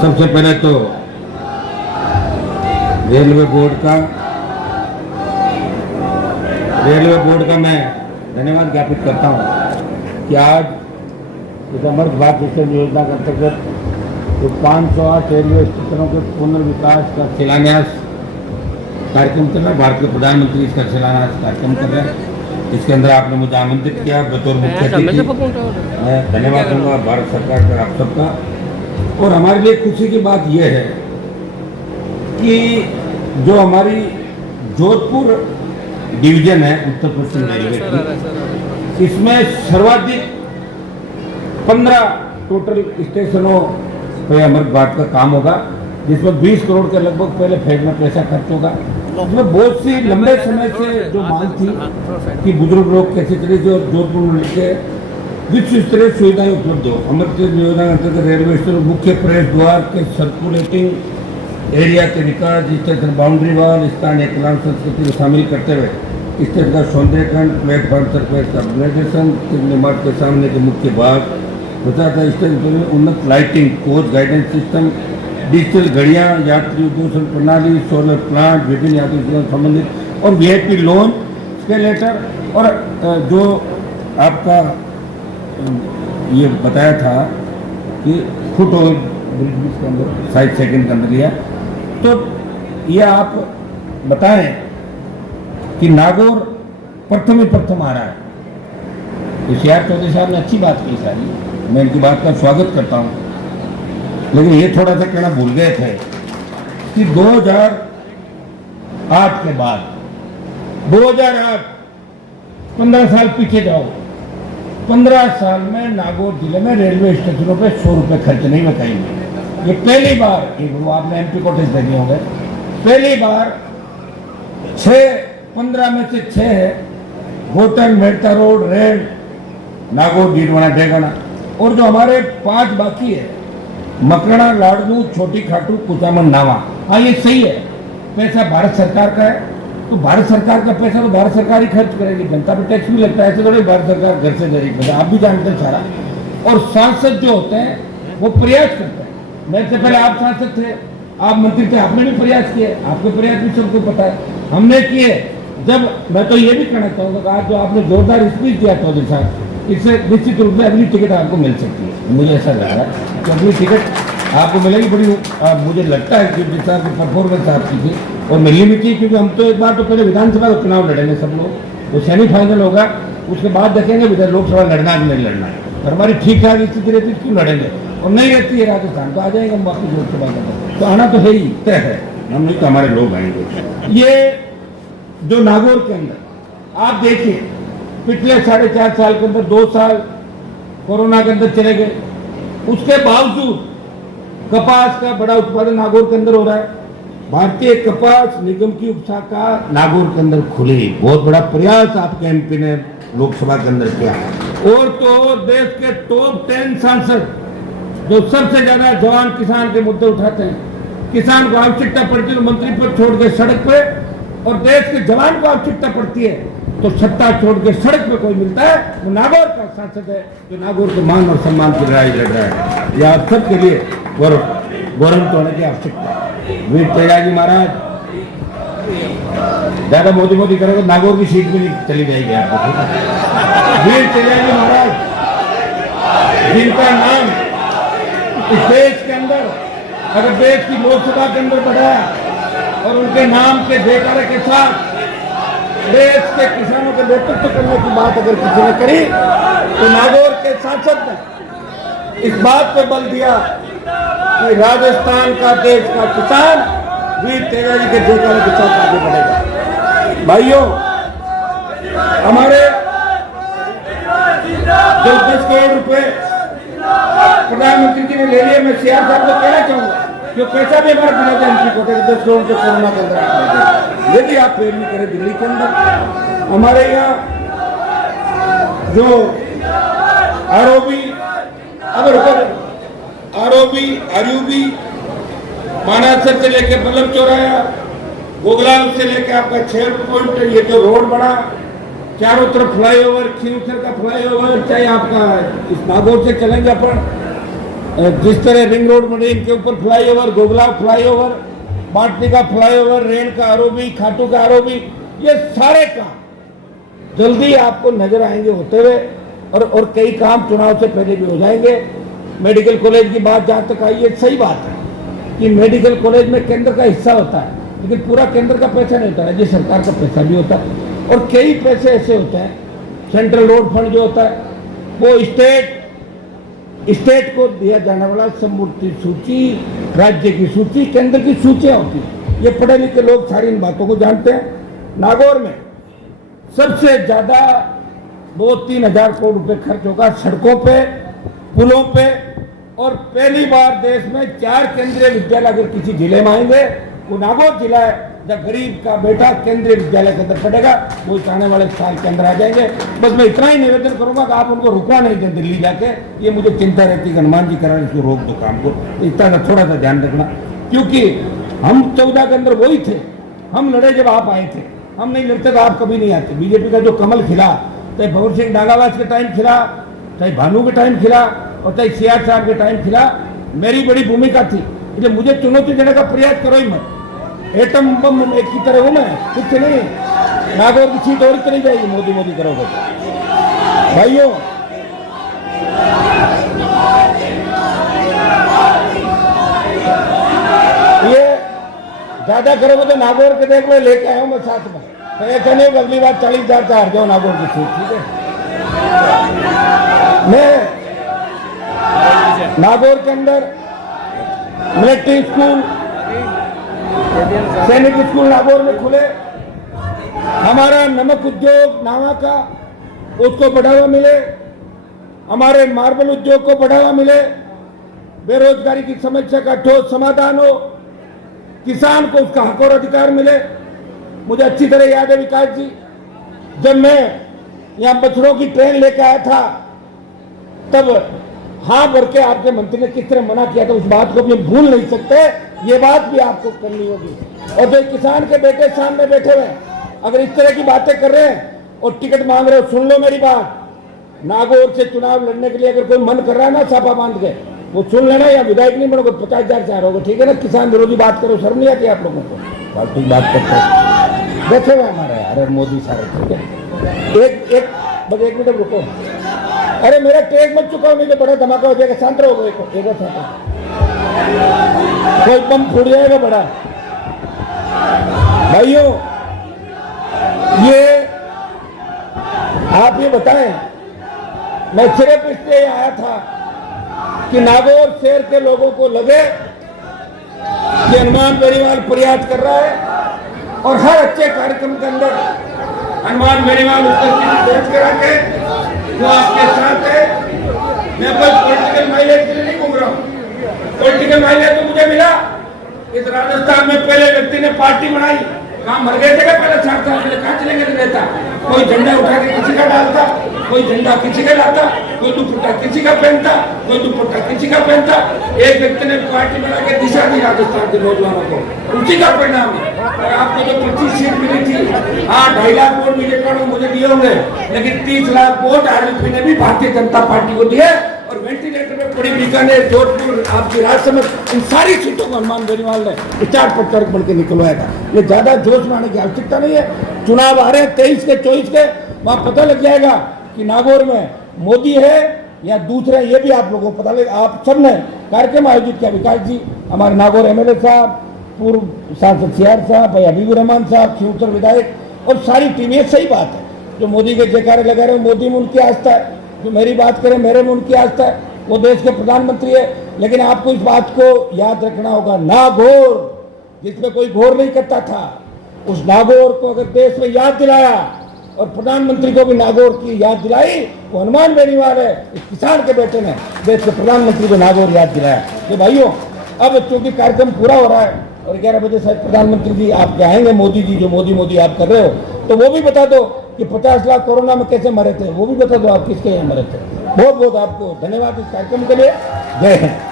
सबसे पहले तो रेलवे बोर्ड का मैं धन्यवाद ज्ञापित करता हूँ कि आज इस अमृत भारत मिशन योजना के अंतर्गत जो 508 रेलवे स्टेशनों के पुनर्विकास का शिलान्यास कार्यक्रम चल रहा है। भारत के प्रधानमंत्री इसका शिलान्यास कार्यक्रम कर रहे हैं। इसके अंदर आपने मुझे आमंत्रित किया बतौर मुख्य अतिथि। मैं धन्यवाद दूंगा भारत सरकार का, आप सबका। और हमारे लिए खुशी की बात यह है कि जो हमारी जोधपुर डिवीजन है उत्तर पश्चिम रेलवे की, इसमें सर्वाधिक 15 टोटल स्टेशनों पे अमृत भारत का काम होगा, जिसमें 20 करोड़ के लगभग पहले फेज में पैसा खर्च होगा। उसमें बहुत सी लंबे समय से जो मांग थी कि बुजुर्ग लोग कैसे चले जो जोधपुर में के विश्व स्तरीय सुविधाएं उपलब्ध हो। अमृत योजना के अंतर्गत रेलवे स्टेशन मुख्य प्रवेश द्वार के सर्कुलेटिंग एरिया के विकास, स्टेशन बाउंड्री वॉल, स्थानीय कला संस्कृति को शामिल करते हुए स्टेशन का सौंदर्यकरण, प्लेटफॉर्म सरफेस का अपग्रेडेशन, निर्माण के सामने के मुख्य भाग बचा था। स्टेशन में उन्नत lighting, coach guidance system, digital घड़ियाँ, यात्री दूषण प्रणाली, सोलर प्लांट, विभिन्न यात्री संबंधित और VIP लोन स्केलेटर और जो आपका ये बताया था कि फुट ओवर ब्रिज के अंदर 60 सेकेंड के अंदर लिया। तो ये आप बताएं कि नागौर प्रथम आ रहा है। CR चौधरी साहब ने अच्छी बात की सारी, मैं इनकी बात का स्वागत करता हूँ। लेकिन ये थोड़ा सा कहना भूल गए थे कि 2008 के बाद 2008 15 साल पीछे जाओ, 15 साल में नागौर जिले में रेलवे स्टेशनों पे 100 रुपये खर्च नहीं बताएंगे। ये पहली बार, वो आपने MP कोटेज देने होंगे, पहली बार 15 में से 6 है hotel Merta road, rail, Nagaur, Didwana, Degana, और जो हमारे 5 बाकी है मकराना, लाडनू, छोटी खाटू, कुचामन, नावा। हाँ, ये सही है, पैसा भारत सरकार का है, तो भारत सरकार का पैसा तो भारत सरकार ही खर्च करेगी, जनता पे टैक्स भी लगता है, ऐसे थोड़ी भारत सरकार घर से देगी पैसा, आप भी जानते हैं सारा। और सांसद जो होते हैं वो प्रयास करते हैं। मेरे से पहले आप सांसद थे, आप मंत्री थे, आपने भी प्रयास किए, आपके प्रयास भी सबको पता है, हमने किए। जब मैं तो ये भी कहना चाहूँगा, आज जो आपने जोरदार स्पीच दिया चौधरी साहब, इससे निश्चित रूप से अगली टिकट आपको मिल सकती है। मुझे ऐसा लग रहा है कि अगली टिकट आपको मिलेगी। बड़ी मुझे लगता है कि जिस हिसाब की परफॉर्मेंस आपकी थी और मिलनी भी थी, क्योंकि हम तो एक बार तो पहले विधानसभा का चुनाव लड़ेंगे सब लोग, वो सेमीफाइनल होगा, उसके बाद देखेंगे विधान लोकसभा लड़ना कि नहीं लड़ना है। और हमारी ठीक ठाक स्थिति रहती क्यों लड़ेंगे, और नहीं रहती है राजस्थान तो आ जाएंगे हम वापस लोकसभा का, तो आना तो है ही, तय है, हम नहीं तो हमारे लोग आएंगे। ये जो नागौर के अंदर आप देखिए, पिछले 4.5 साल के अंदर 2 साल कोरोना के अंदर चले गए, उसके बावजूद कपास का बड़ा उत्पादन नागौर के अंदर हो रहा है। भारतीय कपास निगम की उपशाखा नागौर के अंदर खुली, बहुत बड़ा प्रयास आपके MP ने लोकसभा के अंदर किया। और तो देश के टॉप 10 सांसद जो सबसे ज्यादा जवान किसान के मुद्दे उठाते हैं, किसान को आवश्यकता पड़ती है तो मंत्री पद छोड़ के सड़क पे, और देश के जवान को आवश्यकता पड़ती है तो सत्ता छोड़ के सड़क पे कोई मिलता है, वो नागौर का सांसद है जो नागौर के मान और सम्मान की लड़ाई लड़ रहा है। यह आप सबके लिए गौरव होने की आवश्यकता है। वीर तेजाजी महाराज ज्यादा मोदी करेंगे तो नागौर की सीट भी नहीं चली जाएगी आपको। वीर तेजाजी महाराज जिनका नाम इस देश के अंदर, अगर देश की लोकसभा के अंदर बढ़ाया और उनके नाम के जयकारे के साथ देश के किसानों के नेतृत्व करने की बात अगर किसी ने करी, तो नागौर के सांसद ने इस बात पे बल दिया कि राजस्थान का देश का किसान वीर तेजाजी के जयकारे के साथ आगे बढ़ेगा। भाइयों, हमारे जो 10 करोड़ रुपए प्रधानमंत्री जी ने ले लिए, मैं CR साहब को कहना चाहूंगा कि पैसा भी हमारा बिना MP कोटे 10 करोड़ के कोरोना के अंदर, यदि आप पैरवी करें दिल्ली के अंदर, हमारे यहाँ जो ROB मानासर से लेकर बल्लभ चौराया, गोगलाल से लेकर आपका 6 पॉइंट ये जो रोड बना, चारों तरफ फ्लाईओवर, खींवसर का फ्लाईओवर, चाहे आपका इस नागौर से चलेंगे अपन, जिस तरह रिंग रोड बने इनके ऊपर फ्लाईओवर, गोगला फ्लाईओवर, बाटनी का फ्लाईओवर, रेण का आरोबी, खाटू का आरोबी, ये सारे काम जल्दी आपको नजर आएंगे होते हुए, और कई काम चुनाव से पहले भी हो जाएंगे। मेडिकल कॉलेज की बात जहाँ तक आई है, सही बात है कि मेडिकल कॉलेज में केंद्र का हिस्सा होता है, लेकिन पूरा केंद्र का पैसा नहीं होता, राज्य सरकार का पैसा भी होता है, और कई पैसे ऐसे होते हैं, सेंट्रल रोड फंड जो होता है वो स्टेट को दिया जाने वाला समूर्ति सूची, राज्य की सूची, केंद्र की सूचियां होती है। ये पढ़े लिखे लोग सारी इन बातों को जानते हैं। नागौर में सबसे ज्यादा 2-3 हजार करोड़ रुपए खर्च होगा सड़कों पे, पुलों पे, और पहली बार देश में 4 केंद्रीय विद्यालय अगर किसी जिले में आएंगे, वो नागौर जिला है जब गरीब का बेटा केंद्रीय विद्यालय के अंदर पढ़ेगा, वो आने वाले साल के अंदर आ जाएंगे। बस मैं इतना ही निवेदन करूंगा कि आप उनको रुकवा नहीं दें दिल्ली जाके, ये मुझे चिंता रहती है हनुमान जी करा इसको रोक दो काम को, इतना सा थोड़ा सा ध्यान रखना, क्योंकि हम 14 के अंदर वही थे, हम लड़े जब आप आए थे, हम नहीं लड़ते तो आप कभी नहीं आते। बीजेपी का जो कमल खिला, चाहे भवर सिंह डांगावास के टाइम खिला, चाहे भानु के टाइम खिला, और चाहे सियार साहब के टाइम खिला, मेरी बड़ी भूमिका थी, इसलिए मुझे चुनौती देने का प्रयास करो ही मत। एटम बम एक की तरह हूं मैं, कुछ नहीं, नागौर की सीट और चली जाएगी मोदी मोदी करोगे तो। भाइयों, ये ज्यादा करोगे तो नागौर के देख लो, लेके आया हूं मैं साथ में, तो ऐसा नहीं होगा अगली बार 40,000 हार जाओ नागौर की सीट, ठीक है। मैं नागौर के अंदर मिलिट्री स्कूल, सैनिक स्कूल नागौर में खुले, हमारा नमक उद्योग नावा का उसको बढ़ावा मिले, हमारे मार्बल उद्योग को बढ़ावा मिले, बेरोजगारी की समस्या का ठोस समाधान हो, किसान को उसका हक और अधिकार मिले। मुझे अच्छी तरह याद है विकास जी, जब मैं यहां बछड़ों की ट्रेन लेके आया था, तब हाँ भर के आपके मंत्री ने किस तरह मना किया था, उस बात को भी हम भूल नहीं सकते, ये बात भी आपको करनी होगी। और जो किसान के बेटे सामने बैठे हुए अगर इस तरह की बातें कर रहे हैं और टिकट मांग रहे हो, सुन लो मेरी बात, नागौर से चुनाव लड़ने के लिए अगर कोई मन कर रहा है ना छापा बांध के, वो सुन लेना, या विधायक नहीं बनोगे 50,000 चार होगे, ठीक है ना। किसान विरोधी बात करो, शर्म नहीं आती आप लोगों को, फालतू बात करते बैठे हुए हमारे अरे मोदी सारे, ठीक है। एक मिनट रुको, अरे मेरा ट्रेक मत चुका, नहीं तो बड़ा धमाका हो जाएगा, शांत रहो, कोई बम फूट जाएगा बड़ा। भाइयों, ये आप ये बताएं, मैं सिर्फ इसलिए आया था कि नागौर शहर के लोगों को लगे कि हनुमान बेनीवाल प्रयास कर रहा है, और हर अच्छे कार्यक्रम के अंदर हनुमान बेनीवाल उपस्थिति दर्ज करा के जो आपके साथ है। मैं कोई पॉलिटिकल माइलेज के लिए नहीं घूम रहा हूँ, पॉलिटिकल माइलेज तो मुझे मिला इस राजस्थान में, पहले व्यक्ति ने पार्टी बनाई, कहाँ मर गए थे क्या पहले 4 साल पहले, कहाँ चले गए नेता, कोई झंडा उठा के किसी का डालता, कोई झंडा किसी का लाता, कोई दुपट्टा किसी का पहनता, कोई दुपट्टा किसी का पहनता। एक व्यक्ति ने पार्टी बना के दिशा दी राजस्थान के नौजवानों को, उसी का परिणाम है। और आपको जो 25 सीट मिली थी, हाँ 2.5 लाख वोट मुझे दिए होंगे, लेकिन 30 लाख वोट आरएलपी ने भी भारतीय जनता पार्टी को दिए, और वेंटिलेटर में पड़ी बीकानेर, जोधपुर, आपकी राजसमंद, इन सारी सीटों को हनुमान बेनीवाल ने विचार प्रचारक बन के निकलवाया था। ये ज्यादा जोश में आने की आवश्यकता नहीं है। चुनाव आ रहे हैं 23 के 24 के, वहां पता लग जाएगा कि नागौर में मोदी है या दूसरे, ये भी आप लोगों को पता लगे। आप सब ने कार्यक्रम आयोजित किया, विकास जी, हमारे नागौर एमएलए साहब, पूर्व सांसद सियार साहब, भाई हबीबुर रहमान साहब, खींवसर विधायक, और सारी टीम। ये सही बात है, जो मोदी के जयकारे लगा रहे हो, मोदी में उनकी आस्था है, जो मेरी बात करें मेरे में उनकी आस्था है, वो देश के प्रधानमंत्री है। लेकिन आपको इस बात को याद रखना होगा, नागौर जिसमें कोई घोर नहीं करता था, उस नागौर को अगर देश में याद दिलाया और प्रधानमंत्री को भी नागौर की याद दिलाई, वो हनुमान बेनीवाल है, इस किसान के बेटे ने देश के प्रधानमंत्री को नागौर याद दिलाया। तो भाइयों, अब चूंकि कार्यक्रम पूरा हो रहा है और 11 बजे शायद प्रधानमंत्री जी आप आएंगे, मोदी जी, जो मोदी मोदी आप कर रहे हो, तो वो भी बता दो कि 50 लाख कोरोना में कैसे मरे थे, वो भी बता दो आप किसके यहाँ मरे थे। बहुत बहुत आपको धन्यवाद इस कार्यक्रम के लिए। जय हिंद।